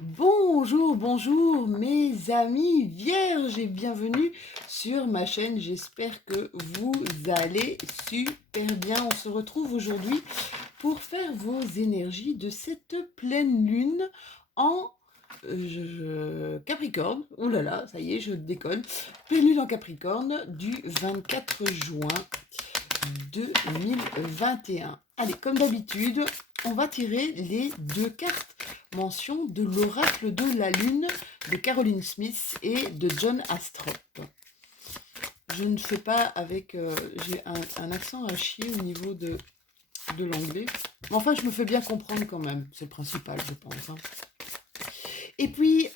Bonjour, bonjour mes amis vierges et bienvenue sur ma chaîne. J'espère que vous allez super bien. On se retrouve aujourd'hui pour faire vos énergies de cette pleine lune en Capricorne. Oh là là, ça y est, je déconne. Pleine lune en Capricorne du 24 juin 2021. Allez, comme d'habitude, on va tirer les deux cartes mention de l'oracle de la lune de Caroline Smith et de John Astrop. Je ne fais pas avec... j'ai un accent à chier au niveau de l'anglais. Mais enfin, je me fais bien comprendre quand même. C'est le principal, je pense. Hein. Et puis,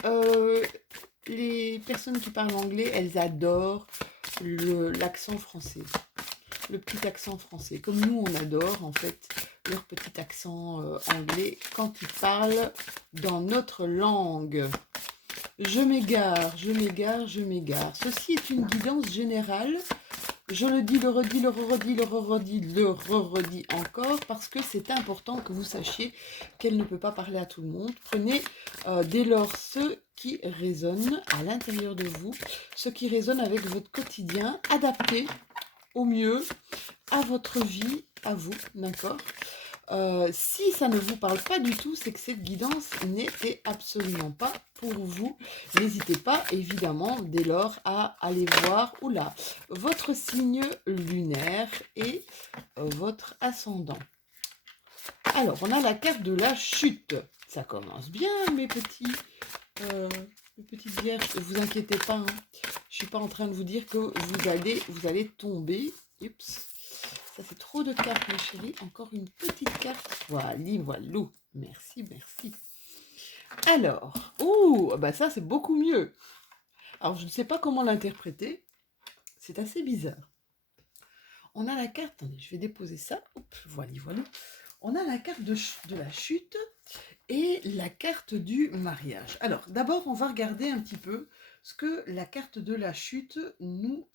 les personnes qui parlent anglais, elles adorent l'accent français. Le petit accent français. Comme nous, on adore en fait leur petit accent anglais quand ils parlent dans notre langue. Je m'égare, je m'égare, je m'égare. Ceci est une guidance générale. Je le dis, le redis, le redis, le redis, le redis encore parce que c'est important que vous sachiez qu'elle ne peut pas parler à tout le monde. Prenez dès lors ce qui résonne à l'intérieur de vous, ce qui résonne avec votre quotidien, adapté au mieux à votre vie, à vous, d'accord. Si ça ne vous parle pas du tout, c'est que cette guidance n'était absolument pas pour vous. N'hésitez pas, évidemment, dès lors, à aller voir, oula, votre signe lunaire et votre ascendant. Alors, on a la carte de la chute. Ça commence bien, euh, mes petites vierges. Ne vous inquiétez pas, hein. Je ne suis pas en train de vous dire que vous allez tomber. Oups. Ça fait trop de cartes, mes chéris. Encore une petite carte. Voilà, voilà. Merci, merci. Alors, bah ça c'est beaucoup mieux. Alors je ne sais pas comment l'interpréter. C'est assez bizarre. On a la carte, attendez, je vais déposer ça. Hop, voilà, voilà. On a la carte de la chute et la carte du mariage. Alors, d'abord, on va regarder un petit peu ce que la carte de la chute nous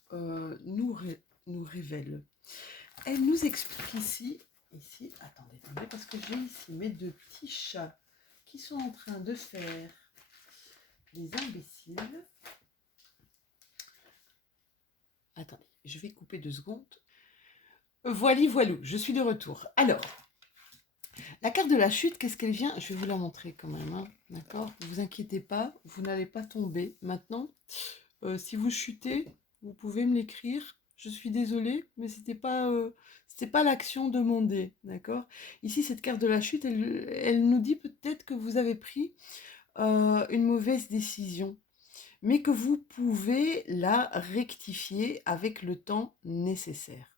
révèle. Elle nous explique ici, attendez, parce que j'ai ici mes deux petits chats qui sont en train de faire les imbéciles. Attendez, je vais couper 2 secondes. Voilou, je suis de retour. Alors, la carte de la chute, qu'est-ce qu'elle vient? Je vais vous la montrer quand même, hein, d'accord? Ne vous inquiétez pas, vous n'allez pas tomber. Maintenant, si vous chutez, vous pouvez me l'écrire. Je suis désolée, mais c'était pas l'action demandée, d'accord? Ici, cette carte de la chute, elle nous dit peut-être que vous avez pris une mauvaise décision, mais que vous pouvez la rectifier avec le temps nécessaire.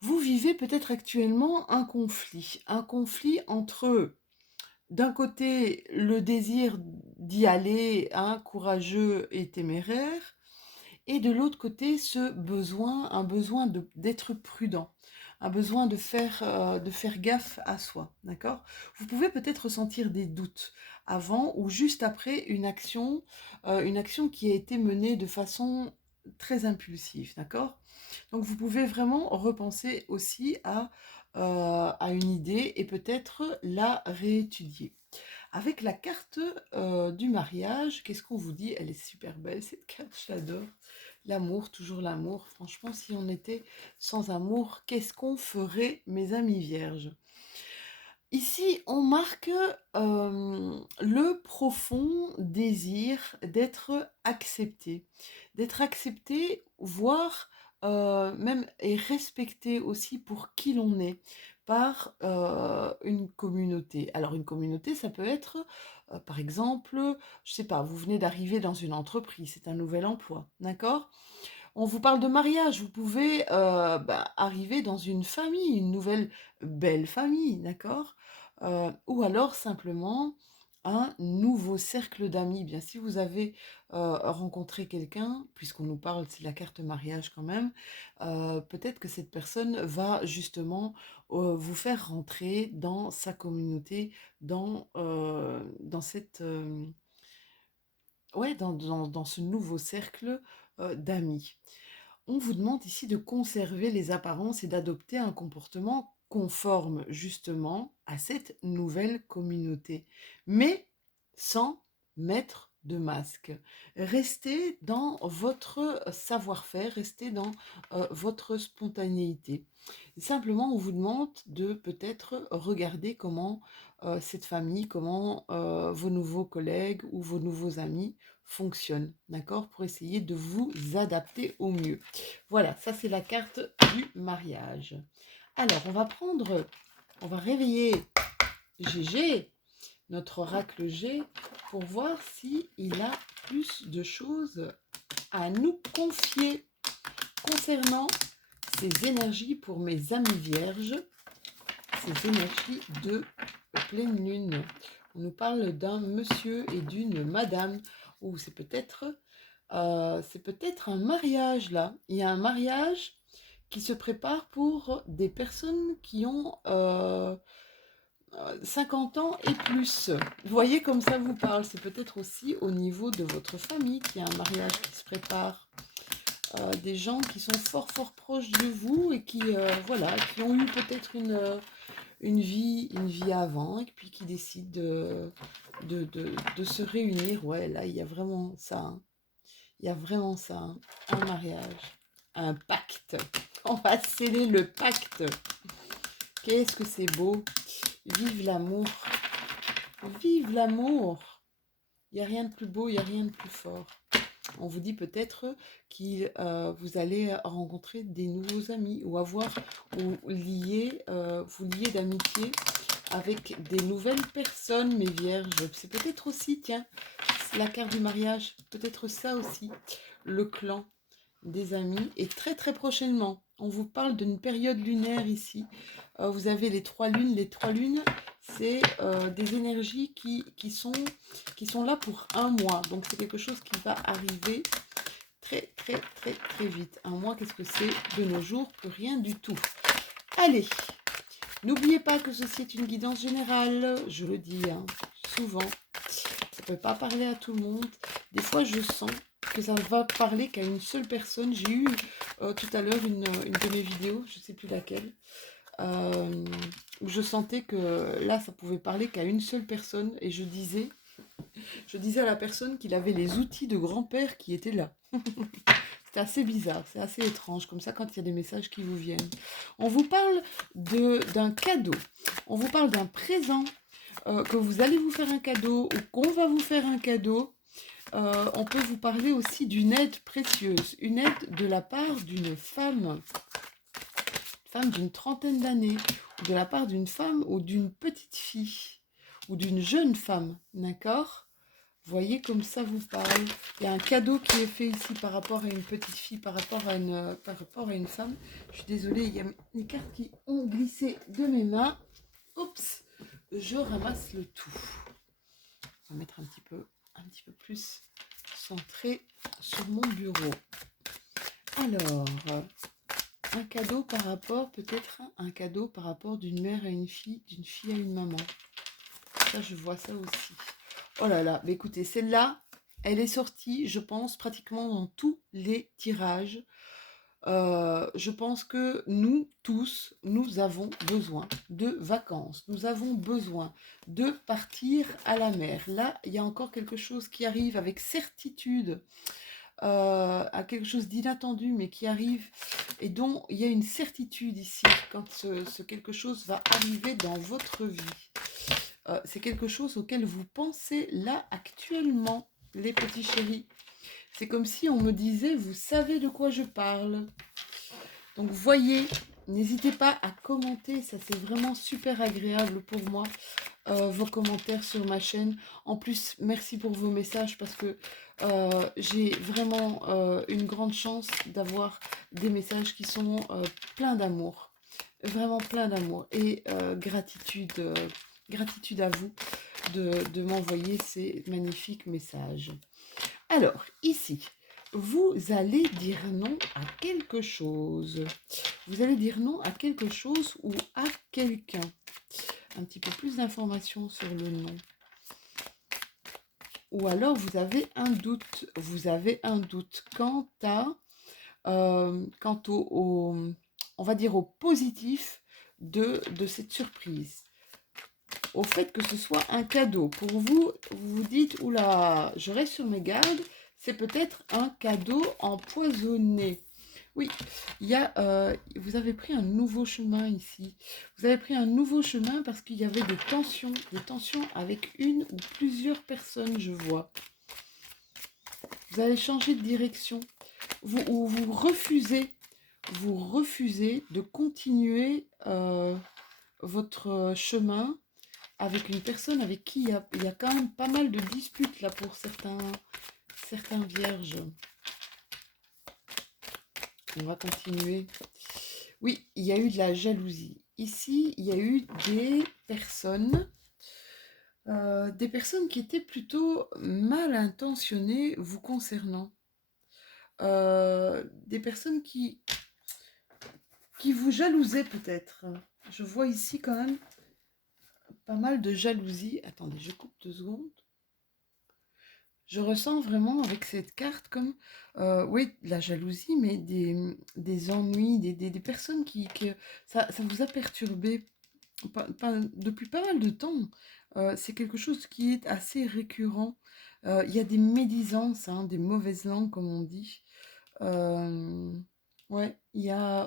Vous vivez peut-être actuellement un conflit entre, d'un côté, le désir d'y aller, hein, courageux et téméraire, et de l'autre côté, un besoin d'être prudent, un besoin de faire gaffe à soi, d'accord? Vous pouvez peut-être ressentir des doutes avant ou juste après une action qui a été menée de façon très impulsive, d'accord? Donc vous pouvez vraiment repenser aussi à une idée et peut-être la réétudier. Avec la carte du mariage, qu'est-ce qu'on vous dit? Elle est super belle, cette carte, je l'adore. L'amour, toujours l'amour. Franchement, si on était sans amour, qu'est-ce qu'on ferait, mes amis vierges? Ici, on marque le profond désir d'être accepté, voire même et respecté aussi pour qui l'on est par une communauté. Alors une communauté, ça peut être, par exemple, je sais pas, vous venez d'arriver dans une entreprise, c'est un nouvel emploi, d'accord? On vous parle de mariage, vous pouvez arriver dans une famille, une nouvelle belle famille, d'accord? Ou alors simplement un nouveau cercle d'amis. Bien, si vous avez rencontré quelqu'un, puisqu'on nous parle, c'est la carte mariage quand même, peut-être que cette personne va justement vous faire rentrer dans sa communauté, dans cette... ouais, dans ce nouveau cercle d'amis. On vous demande ici de conserver les apparences et d'adopter un comportement conforme justement à cette nouvelle communauté. Mais sans mettre de masque. Restez dans votre savoir-faire, restez dans votre spontanéité. Simplement, on vous demande de peut-être regarder comment cette famille, comment vos nouveaux collègues ou vos nouveaux amis fonctionnent, d'accord? Pour essayer de vous adapter au mieux. Voilà, ça c'est la carte du mariage. Alors, on va réveiller GG, notre oracle G, pour voir s'il a plus de choses à nous confier concernant ces énergies pour mes amis vierges, ces énergies de pleine lune. On nous parle d'un monsieur et d'une madame, ou c'est peut-être un mariage là. Il y a un mariage qui se prépare pour des personnes qui ont 50 ans et plus. Vous voyez comme ça vous parle. C'est peut-être aussi au niveau de votre famille qu'il y a un mariage qui se prépare. Des gens qui sont fort fort proches de vous et qui, voilà, qui ont eu peut-être une vie avant et puis qui décident de se réunir. Ouais, là, il y a vraiment ça. Hein. Il y a vraiment ça. Hein. Un mariage. Un pacte. On va sceller le pacte. Qu'est-ce que c'est beau. Vive l'amour. Vive l'amour. Il n'y a rien de plus beau, il n'y a rien de plus fort. On vous dit peut-être que vous allez rencontrer des nouveaux amis ou vous lier d'amitié avec des nouvelles personnes, mes vierges. C'est peut-être aussi, tiens, la carte du mariage, peut-être ça aussi, le clan des amis. Et très très prochainement, on vous parle d'une période lunaire ici. Vous avez les 3 lunes. Les 3 lunes, c'est des énergies qui sont là pour un mois. Donc c'est quelque chose qui va arriver très très très très vite. Un mois, qu'est-ce que c'est de nos jours? Plus rien du tout. Allez, n'oubliez pas que ceci est une guidance générale. Je le dis souvent. Ça ne peut pas parler à tout le monde. Des fois, je sens que ça ne va parler qu'à une seule personne. J'ai eu tout à l'heure une de mes vidéos, je ne sais plus laquelle, où je sentais que là, ça pouvait parler qu'à une seule personne. Et je disais à la personne qu'il avait les outils de grand-père qui étaient là. C'est assez bizarre, c'est assez étrange, comme ça, quand il y a des messages qui vous viennent. On vous parle d'un cadeau, on vous parle d'un présent, que vous allez vous faire un cadeau ou qu'on va vous faire un cadeau. On peut vous parler aussi d'une aide précieuse, une aide de la part d'une femme d'une trentaine d'années, ou de la part d'une femme ou d'une petite fille, ou d'une jeune femme, d'accord? Voyez comme ça vous parle. Il y a un cadeau qui est fait ici par rapport à une petite fille, par rapport à une femme. Je suis désolée, il y a des cartes qui ont glissé de mes mains. Oups, je ramasse le tout. On va mettre un petit peu plus centré sur mon bureau. Alors, un cadeau par rapport, peut-être un cadeau par rapport d'une mère à une fille, d'une fille à une maman. Ça, je vois ça aussi. Oh là là, mais écoutez, celle-là, elle est sortie, je pense, pratiquement dans tous les tirages. Je pense que nous tous, nous avons besoin de vacances. Nous avons besoin de partir à la mer. Là, il y a encore quelque chose qui arrive avec certitude, à quelque chose d'inattendu, mais qui arrive et dont il y a une certitude ici quand ce quelque chose va arriver dans votre vie. C'est quelque chose auquel vous pensez là actuellement, les petits chéris. C'est comme si on me disait, vous savez de quoi je parle. Donc voyez, n'hésitez pas à commenter, ça c'est vraiment super agréable pour moi, vos commentaires sur ma chaîne. En plus, merci pour vos messages parce que j'ai vraiment une grande chance d'avoir des messages qui sont pleins d'amour. Vraiment plein d'amour et gratitude à vous de m'envoyer ces magnifiques messages. Alors, ici, vous allez dire non à quelque chose. Vous allez dire non à quelque chose ou à quelqu'un. Un petit peu plus d'informations sur le non. Ou alors, vous avez un doute. Vous avez un doute quant au on va dire, au positif de cette surprise. au fait que ce soit un cadeau. Pour vous, vous vous dites, oula, je reste sur mes gardes, c'est peut-être un cadeau empoisonné. Oui, vous avez pris un nouveau chemin ici. Vous avez pris un nouveau chemin parce qu'il y avait des tensions avec une ou plusieurs personnes, je vois. Vous avez changé de direction. Vous refusez de continuer votre chemin avec une personne avec qui il y a quand même pas mal de disputes là pour certains vierges. On va continuer. Oui, il y a eu de la jalousie. Ici, il y a eu des personnes qui étaient plutôt mal intentionnées vous concernant. Des personnes qui vous jalousaient peut-être. Je vois ici quand même pas mal de jalousie. Attendez, je coupe 2 secondes. Je ressens vraiment avec cette carte comme, oui, de la jalousie, mais des ennuis, des personnes ça vous a perturbé depuis pas mal de temps. C'est quelque chose qui est assez récurrent. Il y a des médisances, hein, des mauvaises langues, comme on dit. Euh, ouais,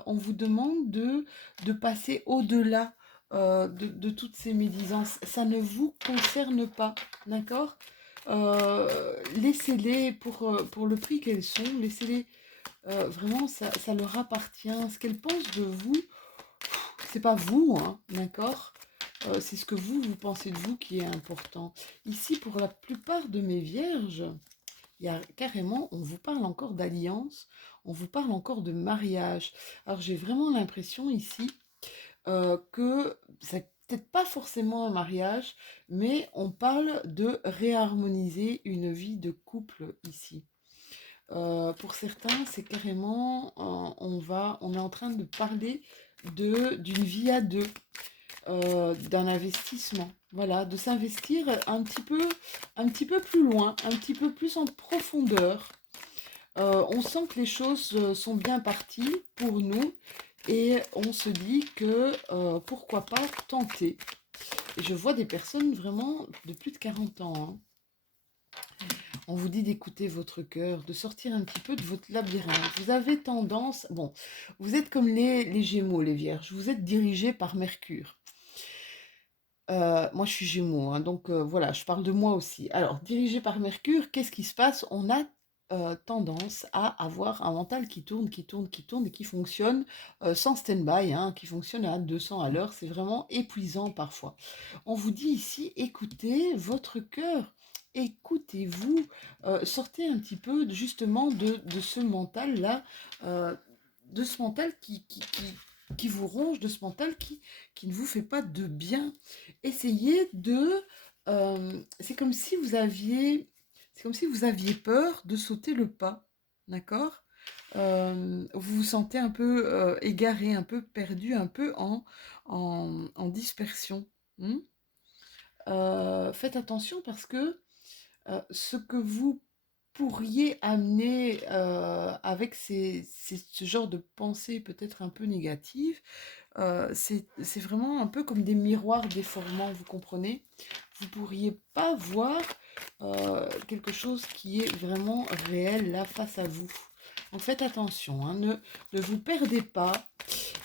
on vous demande de passer au-delà de toutes ces médisances. Ça ne vous concerne pas, d'accord? Laissez-les pour le prix qu'elles sont. Laissez-les, vraiment, ça leur appartient. Ce qu'elles pensent de vous, c'est pas vous, hein, d'accord? C'est ce que vous pensez de vous qui est important. Ici, pour la plupart de mes vierges, il y a carrément, on vous parle encore d'alliance, on vous parle encore de mariage. Alors j'ai vraiment l'impression ici que c'est peut-être pas forcément un mariage, mais on parle de réharmoniser une vie de couple ici. Pour certains, c'est carrément, on est en train de parler d'une vie à deux, d'un investissement. Voilà, de s'investir un petit peu plus loin, un petit peu plus en profondeur. On sent que les choses sont bien parties pour nous et on se dit que pourquoi pas tenter. Et je vois des personnes vraiment de plus de 40 ans, hein. On vous dit d'écouter votre cœur, de sortir un petit peu de votre labyrinthe. Vous avez tendance, bon, vous êtes comme les Gémeaux, les Vierges, vous êtes dirigés par Mercure. Moi, je suis Gémeaux, hein, donc voilà, je parle de moi aussi. Alors, dirigé par Mercure, qu'est-ce qui se passe? On a tendance à avoir un mental qui tourne, qui tourne, qui tourne et qui fonctionne sans stand-by, hein, qui fonctionne à 200 à l'heure. C'est vraiment épuisant parfois. On vous dit ici, écoutez votre cœur. Écoutez-vous, sortez un petit peu justement de ce mental-là, de ce mental qui vous ronge, de ce mental qui ne vous fait pas de bien. Essayez c'est comme si vous aviez... C'est comme si vous aviez peur de sauter le pas, d'accord? Vous vous sentez un peu égaré, un peu perdu, un peu en dispersion. Hmm. Faites attention parce que ce que vous pourriez amener avec ce genre de pensée peut-être un peu négative, c'est vraiment un peu comme des miroirs déformants, vous comprenez? Vous ne pourriez pas voir quelque chose qui est vraiment réel là face à vous. Donc faites attention, hein, ne vous perdez pas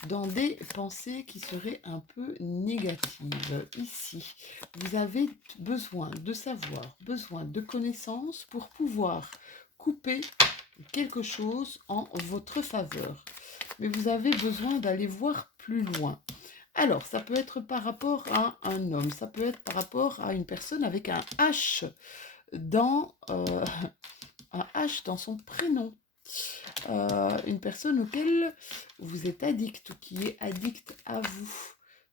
dans des pensées qui seraient un peu négatives. Ici, vous avez besoin de savoir, besoin de connaissances pour pouvoir couper quelque chose en votre faveur. Mais vous avez besoin d'aller voir plus loin. Alors, ça peut être par rapport à un homme, ça peut être par rapport à une personne avec un H un H dans son prénom. Une personne auquel vous êtes addict ou qui est addict à vous.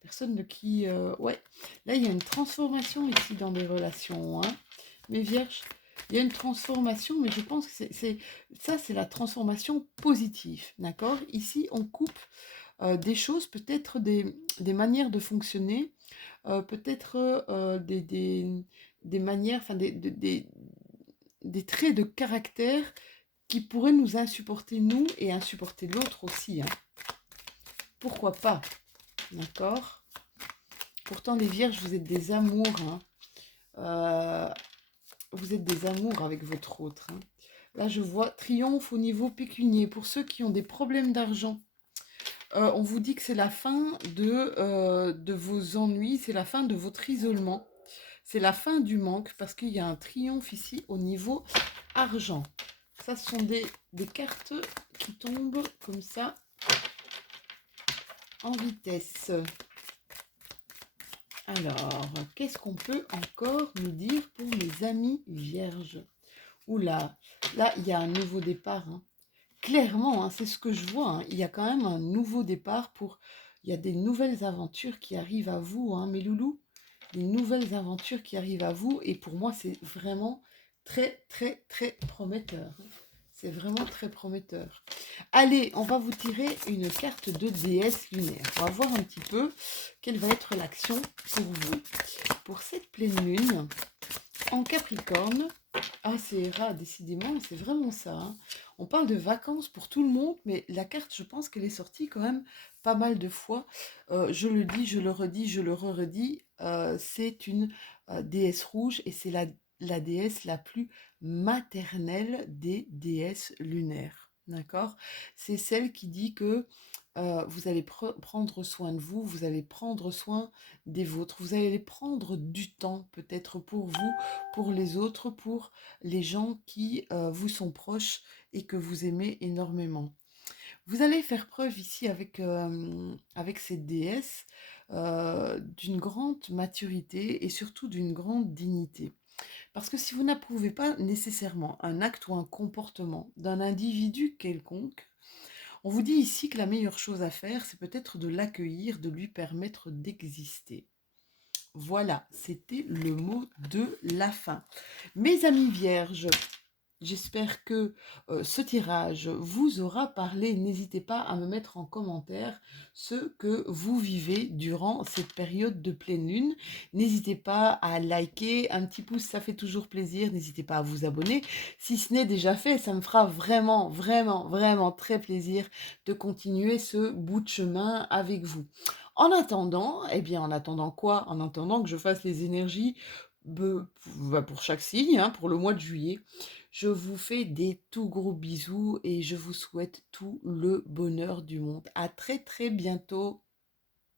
Personne de qui... ouais, là il y a une transformation ici dans des relations. Hein. Mes vierges, il y a une transformation, mais je pense que c'est la transformation positive. D'accord? Ici, on coupe des choses, peut-être des manières de fonctionner, peut-être des manières, enfin des traits de caractère qui pourraient nous insupporter nous et insupporter l'autre aussi. Hein. Pourquoi pas? D'accord? Pourtant, les vierges, vous êtes des amours, hein. Euh, vous êtes des amours avec votre autre, hein. Là, je vois triomphe au niveau pécunier. Pour ceux qui ont des problèmes d'argent, on vous dit que c'est la fin de vos ennuis, c'est la fin de votre isolement, c'est la fin du manque, parce qu'il y a un triomphe ici au niveau argent. Ça, ce sont des cartes qui tombent comme ça, en vitesse. Alors, qu'est-ce qu'on peut encore nous dire pour mes amis vierges? Oula, là, il y a un nouveau départ, hein. Clairement, hein, c'est ce que je vois, hein. Il y a quand même un nouveau départ pour... Il y a des nouvelles aventures qui arrivent à vous, hein, mes loulous. Des nouvelles aventures qui arrivent à vous. Et pour moi, c'est vraiment très, très, très prometteur, hein. C'est vraiment très prometteur. Allez, on va vous tirer une carte de déesse lunaire. On va voir un petit peu quelle va être l'action pour vous. Pour cette pleine lune en Capricorne, ah, c'est rare, décidément, c'est vraiment ça, hein. On parle de vacances pour tout le monde, mais la carte, je pense qu'elle est sortie quand même pas mal de fois. Je le dis, je le redis, je le re-redis, c'est une déesse rouge et c'est la déesse la plus maternelle des déesses lunaires. D'accord? C'est celle qui dit que vous allez prendre soin de vous, vous allez prendre soin des vôtres, vous allez prendre du temps peut-être pour vous, pour les autres, pour les gens qui vous sont proches et que vous aimez énormément. Vous allez faire preuve ici avec cette déesse d'une grande maturité et surtout d'une grande dignité. Parce que si vous n'approuvez pas nécessairement un acte ou un comportement d'un individu quelconque, on vous dit ici que la meilleure chose à faire, c'est peut-être de l'accueillir, de lui permettre d'exister. Voilà, c'était le mot de la fin. Mes amis vierges, j'espère que ce tirage vous aura parlé. N'hésitez pas à me mettre en commentaire ce que vous vivez durant cette période de pleine lune. N'hésitez pas à liker, un petit pouce, ça fait toujours plaisir. N'hésitez pas à vous abonner. Si ce n'est déjà fait, ça me fera vraiment, vraiment, vraiment très plaisir de continuer ce bout de chemin avec vous. En attendant, eh bien, en attendant quoi? En attendant que je fasse les énergies pour chaque signe, hein, pour le mois de juillet. Je vous fais des tout gros bisous et je vous souhaite tout le bonheur du monde. À très très bientôt.